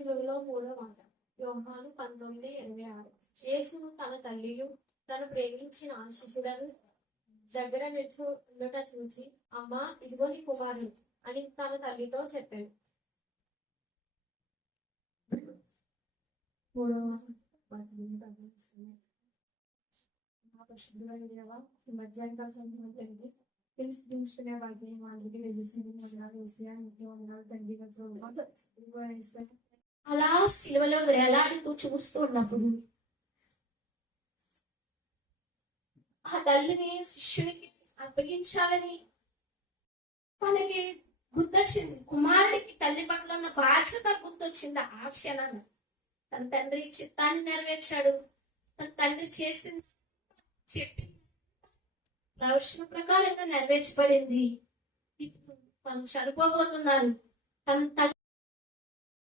సిలువలో మూడో మాట. యోహాను 19:26. యేసు తన తల్లియు తను ప్రేమించిన శిష్యులను దగ్గర నిల్చుండుట చూచి, అమ్మా, ఇదిగో నీ కుమారుడు అని తన తల్లితో చెప్పాడు. మధ్యాహ్న సమయం తెలియదు తెలుసుకునే భాగ్యం వాళ్ళకి తండ్రి. అలా సిలువలో వేలాడుతూ చూస్తూ ఉన్నప్పుడు ఆ తల్లిని శిష్యునికి అప్పగించాలని తనకి గుర్తొచ్చింది. కుమారుడికి తల్లి పట్ల ఉన్న బాధ్యత గుర్తొచ్చింది. ఆ క్షణాన తన తండ్రి చిత్తాన్ని నెరవేర్చాడు. తన తండ్రి చేసింది చెప్పి ప్రవచన ప్రకారంగా నెరవేర్చబడింది. ఇప్పుడు తను చనిపోబోతున్నారు. తన